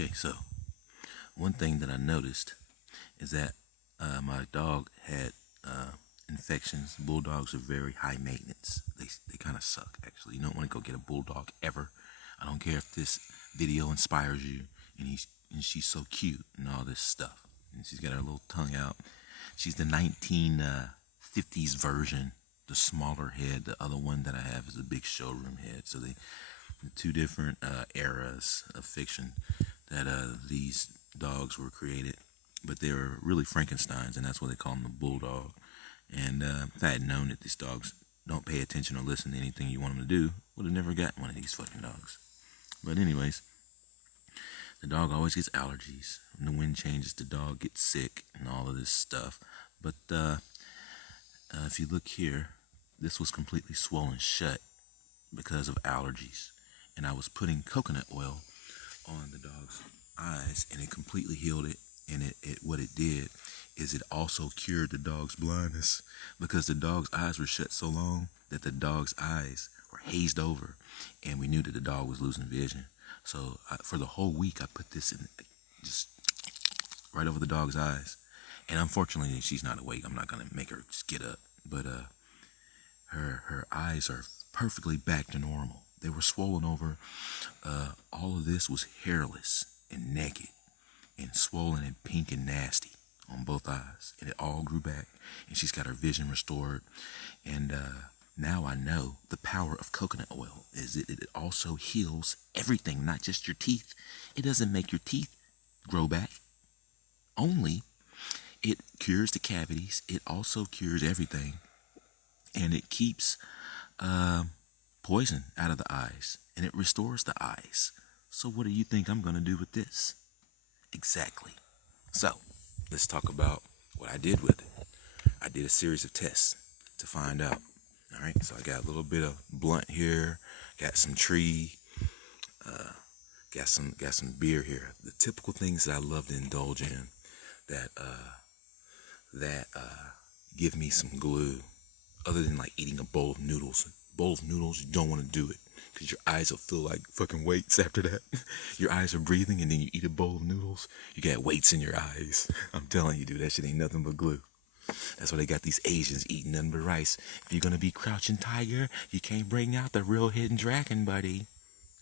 Okay, so one thing that I noticed is that my dog had infections. Bulldogs are very high maintenance. They kind of suck, actually. You don't want to go get a bulldog ever. I don't care if this video inspires you, and she's so cute and all this stuff. And she's got her little tongue out. She's the 1950s version, the smaller head. The other one that I have is a big showroom head. So the two different eras of fiction that these dogs were created, but they were really Frankensteins, and that's why they call them the bulldog. And if I had known that these dogs don't pay attention or listen to anything you want them to do, would have never got one of these fucking dogs. But anyways, the dog always gets allergies. When the wind changes, the dog gets sick and all of this stuff. But if you look here, this was completely swollen shut because of allergies. And I was putting coconut oil on the dog's eyes, and it completely healed it. And what it did is it also cured the dog's blindness, because the dog's eyes were shut so long that the dog's eyes were hazed over, and we knew that the dog was losing vision. So for the whole week, I put this in just right over the dog's eyes. And unfortunately, she's not awake. I'm not gonna make her just get up, but her eyes are perfectly back to normal. They were swollen over. All of this was hairless and naked and swollen and pink and nasty on both eyes, and it all grew back, and she's got her vision restored. And now I know the power of coconut oil is it also heals everything, not just your teeth. It doesn't make your teeth grow back only. It cures the cavities. It also cures everything, and it keeps poison out of the eyes, and it restores the eyes. So what do you think I'm gonna do with this? Exactly. So let's talk about what I did with it. I did a series of tests to find out. All right, so I got a little bit of blunt here, got some tree, got some beer here. The typical things that I love to indulge in that give me some glue, other than like eating a bowl of noodles. Bowl of noodles, you don't want to do it, because your eyes will feel like fucking weights after that. Your eyes are breathing, and then you eat a bowl of noodles, you got weights in your eyes. I'm telling you, dude, that shit ain't nothing but glue. That's why they got these Asians eating nothing but rice. If you're gonna be crouching tiger, you can't bring out the real hidden dragon, buddy.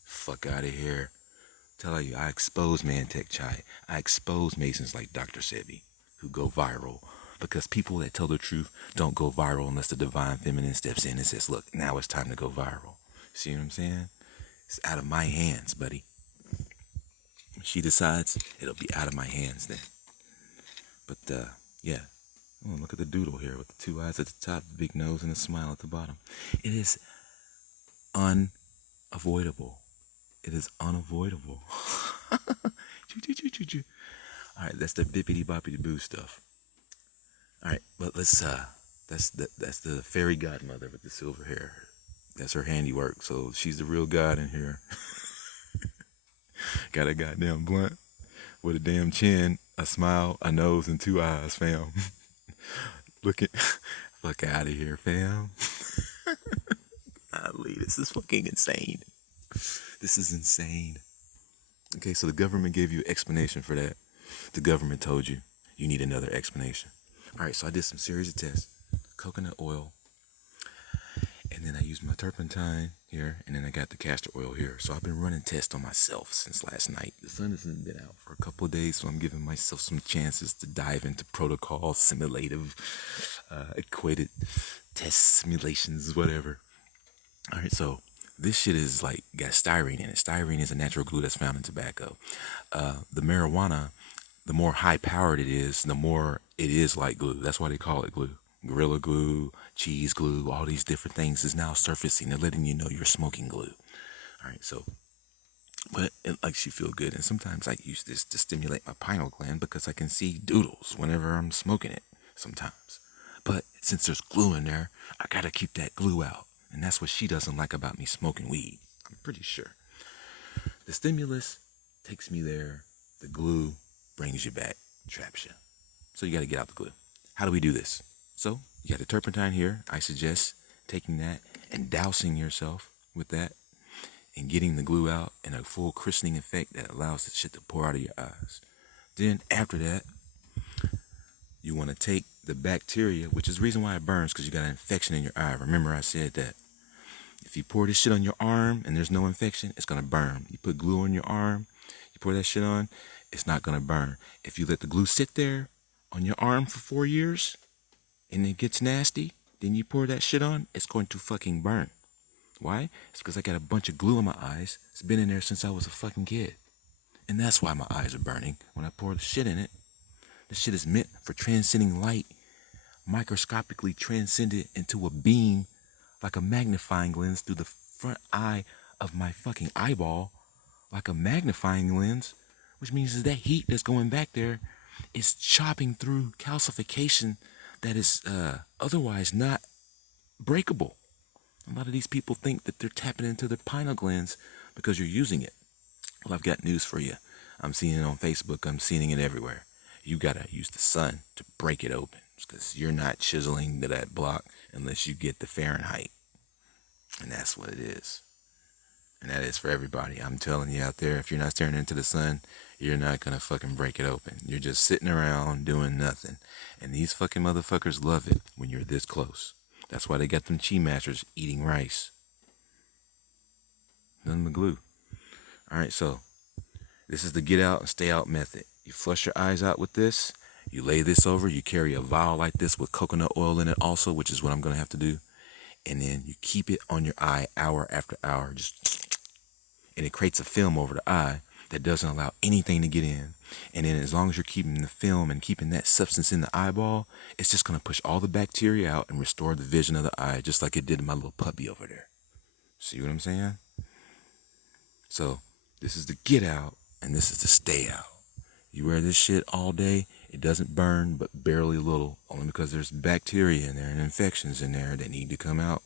Fuck out of here. Tell you, I expose Mantech Chai. I expose Masons like Dr. Sebi, who go viral. Because people that tell the truth don't go viral unless the divine feminine steps in and says, look, now it's time to go viral. See what I'm saying? It's out of my hands, buddy. When she decides, it'll be out of my hands then. But, yeah. Oh, look at the doodle here with the two eyes at the top, the big nose, and a smile at the bottom. It is unavoidable. It is unavoidable. All right, that's the bippity boppity boo stuff. All right, but let's that's the fairy godmother with the silver hair. That's her handiwork. So she's the real god in here. Got a goddamn blunt with a damn chin, a smile, a nose, and two eyes, fam. Looking, fuck out of here, fam. Golly, this is fucking insane. This is insane. Okay, so the government gave you an explanation for that. The government told you need another explanation. All right, so I did some series of tests, coconut oil, and then I used my turpentine here, and then I got the castor oil here. So I've been running tests on myself since last night. The sun hasn't been out for a couple of days, so I'm giving myself some chances to dive into protocol, simulative, equated test simulations, whatever. All right, so this shit is like got styrene in it. Styrene is a natural glue that's found in tobacco. The marijuana, the more high-powered it is, the more it is like glue. That's why they call it glue. Gorilla glue, cheese glue, all these different things is now surfacing. They're letting you know you're smoking glue. All right, so, but it makes you feel good. And sometimes I use this to stimulate my pineal gland because I can see doodles whenever I'm smoking it sometimes. But since there's glue in there, I gotta keep that glue out. And that's what she doesn't like about me smoking weed. I'm pretty sure. The stimulus takes me there. The glue brings you back, traps you. So you got to get out the glue. How do we do this? So you got the turpentine here. I suggest taking that and dousing yourself with that and getting the glue out and a full christening effect that allows the shit to pour out of your eyes. Then after that, you want to take the bacteria, which is the reason why it burns, because you got an infection in your eye. Remember I said that if you pour this shit on your arm and there's no infection, it's going to burn. You put glue on your arm, you pour that shit on, it's not going to burn. If you let the glue sit there on your arm for 4 years and it gets nasty, then you pour that shit on, it's going to fucking burn. Why? It's because I got a bunch of glue in my eyes. It's been in there since I was a fucking kid. And that's why my eyes are burning when I pour the shit in it. The shit is meant for transcending light, microscopically transcended into a beam like a magnifying lens through the front eye of my fucking eyeball, like a magnifying lens, which means is that heat that's going back there is chopping through calcification that is otherwise not breakable. A lot of these people think that they're tapping into their pineal glands because you're using it. Well, I've got news for you. I'm seeing it on Facebook. I'm seeing it everywhere. You gotta use the sun to break it open, because you're not chiseling to that block unless you get the Fahrenheit. And that's what it is. And that is for everybody. I'm telling you out there, if you're not staring into the sun, you're not gonna fucking break it open. You're just sitting around doing nothing. And these fucking motherfuckers love it when you're this close. That's why they got them chi masters eating rice. Nothing but glue. Alright, so this is the get out and stay out method. You flush your eyes out with this. You lay this over. You carry a vial like this with coconut oil in it also, which is what I'm going to have to do. And then you keep it on your eye hour after hour. And it creates a film over the eye that doesn't allow anything to get in. And then as long as you're keeping the film and keeping that substance in the eyeball, it's just going to push all the bacteria out and restore the vision of the eye, just like it did in my little puppy over there. See what I'm saying? So this is the get out and this is the stay out. You wear this shit all day, it doesn't burn, but barely a little, only because there's bacteria in there and infections in there that need to come out.